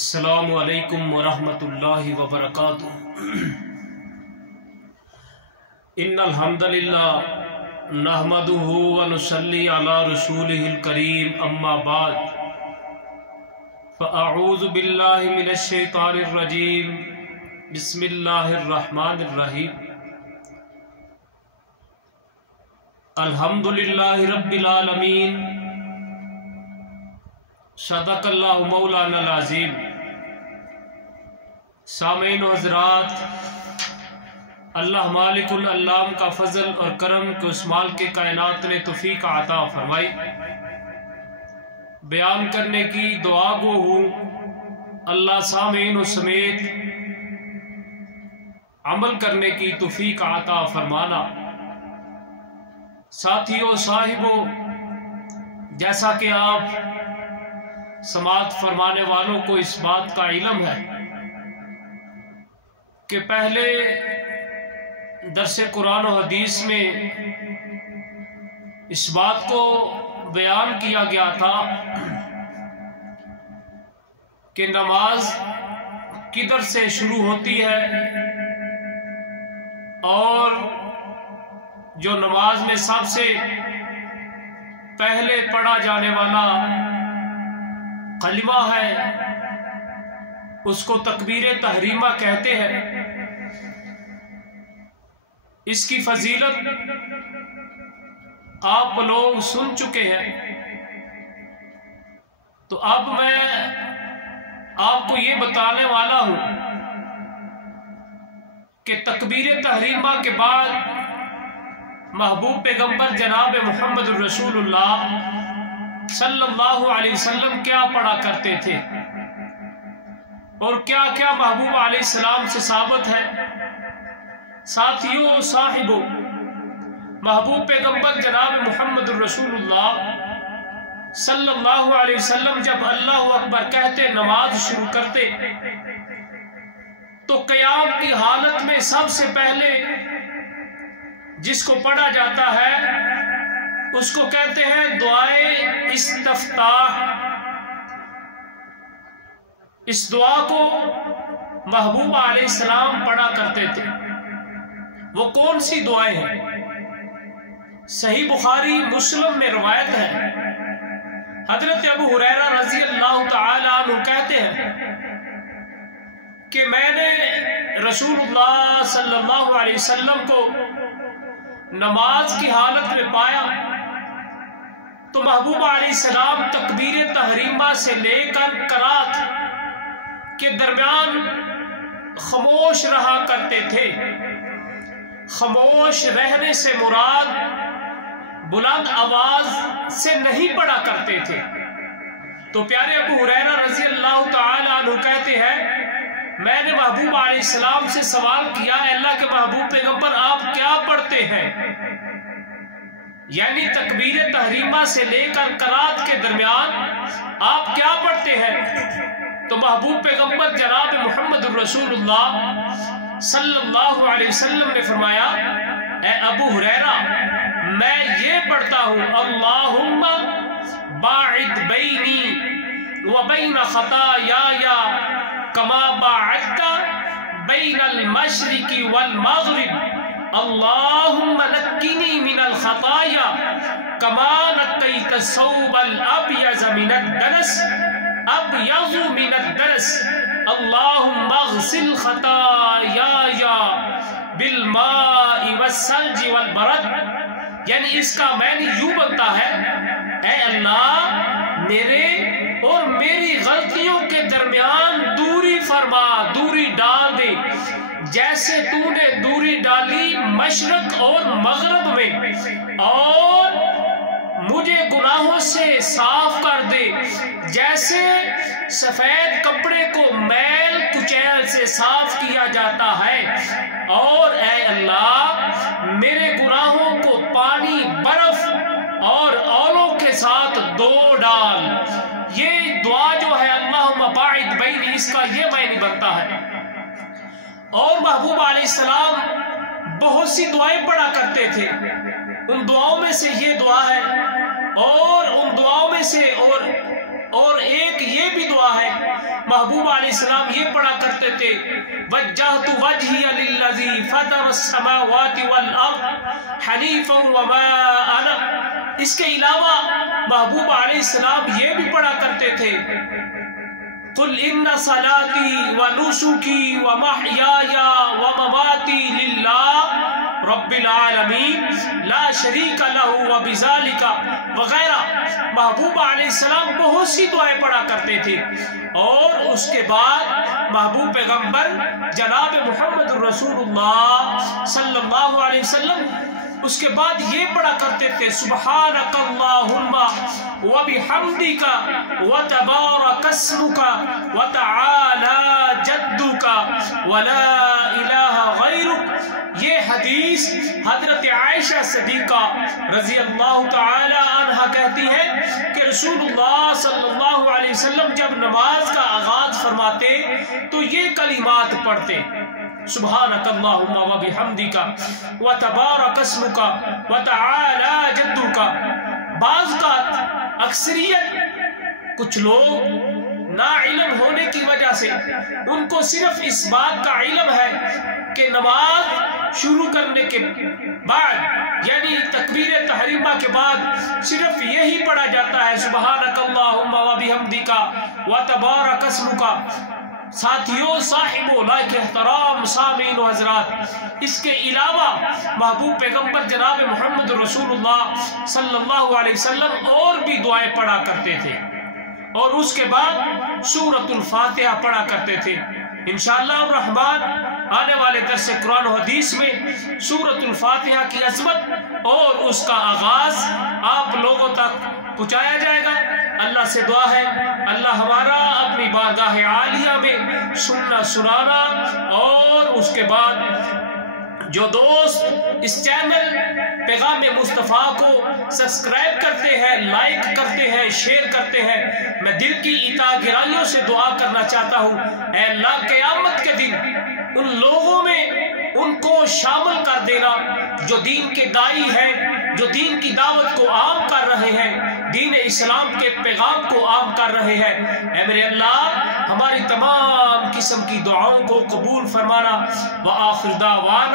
السلام علیکم ورحمۃ اللہ وبرکاتہ۔ ان الحمد للہ نحمدہ ونصلی علی رسولہ الکریم، اما بعد فاعوذ باللہ من الشیطان الرجیم، بسم اللہ الرحمن الرحیم۔ الحمد للہ رب العالمین، صدق اللہ مولانا العظیم۔ سامعین و حضرات، اللہ مالک العلام کا فضل اور کرم کہ اس مال کے کائنات نے توفیق عطا فرمائی، بیان کرنے کی دعا گو ہوں۔ اللہ سامعین و سمیت عمل کرنے کی توفیق عطا فرمانا۔ ساتھیوں، صاحبوں، جیسا کہ آپ سماعت فرمانے والوں کو اس بات کا علم ہے کہ پہلے درس قرآن و حدیث میں اس بات کو بیان کیا گیا تھا کہ نماز کدھر سے شروع ہوتی ہے، اور جو نماز میں سب سے پہلے پڑھا جانے والا کلمہ ہے اس کو تکبیر تحریمہ کہتے ہیں۔ اس کی فضیلت آپ لوگ سن چکے ہیں، تو اب میں آپ کو یہ بتانے والا ہوں کہ تکبیر تحریمہ کے بعد محبوب پیغمبر جناب محمد الرسول اللہ صلی اللہ علیہ وسلم کیا پڑھا کرتے تھے، اور کیا کیا محبوب علیہ السلام سے ثابت ہے۔ ساتھیوں، صاحبوں، محبوب پیغمبر جناب محمد الرسول اللہ صلی اللہ علیہ وسلم جب اللہ اکبر کہتے نماز شروع کرتے تو قیام کی حالت میں سب سے پہلے جس کو پڑھا جاتا ہے اس کو کہتے ہیں دعائے استفتاح۔ اس دعا کو محبوب علیہ السلام پڑھا کرتے تھے۔ وہ کون سی دعائیں ہیں؟ صحیح بخاری مسلم میں روایت ہے، حضرت ابو ہریرہ رضی اللہ تعالی عنہ کہتے ہیں کہ میں نے رسول اللہ صلی اللہ علیہ وسلم کو نماز کی حالت میں پایا تو محبوب علیہ السلام تکبیر تحریمہ سے لے کر قرات کے درمیان خاموش رہا کرتے تھے۔ خاموش رہنے سے مراد بلند آواز سے نہیں پڑھا کرتے تھے۔ تو پیارے ابو ہریرہ رضی اللہ تعالی عنہ کہتے ہیں میں نے محبوب علیہ السلام سے سوال کیا، اے اللہ کے محبوب پیغمبر آپ کیا پڑھتے ہیں؟ یعنی تکبیر تحریمہ سے لے کر قرات کے درمیان آپ کیا پڑھتے ہیں؟ تو محبوب پیغمبر جناب محمد الرسول اللہ صلی اللہ علیہ وسلم نے فرمایا، اے ابو ہریرہ میں یہ پڑھتا ہوں اللہم باعد بینی وبین خطایای کما باعدت بین المشرق والمغرب، اللہم نقنی من الخطایا کما نقیت الثوب الابیض من الدنس ابیض من الدنس، اللہم اغسل خطایای بالماء والثلج والبرد۔ یعنی اس کا معنی یوں بنتا ہے، اے اللہ میرے اور میری غلطیوں کے درمیان دوری فرما، دوری ڈال دے، جیسے تو نے دوری ڈالی مشرق اور مغرب میں، اور مجھے گناہوں سے صاف کر دے جیسے سفید کپڑے کو میل کچیل سے صاف کیا جاتا ہے، اور اے اللہ میرے گناہوں کو پانی، برف اور اولوں کے ساتھ دھو ڈال۔ یہ دعا جو ہے اللہم باعد بینی، اس کا یہ معنی بنتا ہے۔ اور محبوب علیہ السلام بہت سی دعائیں پڑھا کرتے تھے، ان دعاؤں میں سے یہ دعا ہے، اور ان دعاؤں میں سے اور ایک یہ بھی دعا ہے محبوب علیہ السلام یہ پڑھا کرتے تھے وجہت وجہی للذی فطر السماوات والارض حنیفا وما انا۔ اس کے علاوہ محبوب علیہ السلام یہ بھی پڑھا کرتے تھے قل ان صلاتی ونسکی ومحیای ومماتی للہ رب العالمین لا شریک لہ وبذالک وغیرہ۔ محبوب علیہ السلام بہت سی دعائیں پڑھا کرتے تھے، اور اس کے بعد محبوب پیغمبر جناب محمد رسول اللہ صلی اللہ علیہ وسلم اس کے بعد یہ پڑھا کرتے تھے سبحانک اللہم وبحمدک وتبارک اسمک وتعالی جدک ولا الہ غیرک۔ یہ حدیث حضرت عائشہ صدیقہ رضی اللہ تعالی عنہ کہتی ہے کہ رسول اللہ صلی اللہ علیہ وسلم جب نماز کا آغاز فرماتے تو یہ کلمات پڑھتے سبحانک اللہم وبحمدک وتبارک اسمک وتعالی جدک۔ بعض کا اکثریت کچھ لوگ نا علم ہونے کی وجہ سے ان کو صرف اس بات کا علم ہے کہ نماز شروع کرنے کے بعد یعنی تکبیر تحریمہ کے بعد صرف یہی پڑھا جاتا ہے سبحانک اللہم وبحمدک وتبارک اسمک۔ ساتھیوں، صاحبوں، لائق احترام سامعین و حضرات، اس کے علاوہ محبوب پیغمبر جناب محمد رسول اللہ صلی اللہ علیہ وسلم اور بھی دعائیں پڑھا کرتے تھے، اور اس کے بعد سورۃ الفاتحہ پڑھا کرتے تھے۔ انشاءاللہ الرحمن آنے والے درس قرآن و حدیث میں سورۃ الفاتحہ کی عظمت اور اس کا آغاز آپ لوگوں تک پہنچایا جائے گا۔ اللہ سے دعا ہے اللہ ہمارا اپنی بارگاہ عالیہ میں سننا سنانا، اور اس کے بعد جو دوست اس چینل پیغام مصطفیٰ کو سبسکرائب کرتے ہیں، لائک کرتے ہیں، شیئر کرتے ہیں، میں دل کی عطا گرائیوں سے دعا کرنا چاہتا ہوں اے اللہ قیامت کے دن ان لوگوں میں ان کو شامل کر دینا جو دین کے داعی ہیں، جو دین کی دعوت کو عام کر رہے ہیں، دین اسلام کے پیغام کو عام کر رہے ہیں۔ اے میرے اللہ ہماری تمام قسم کی دعاؤں کو قبول فرمانا۔ وآخر دعوانا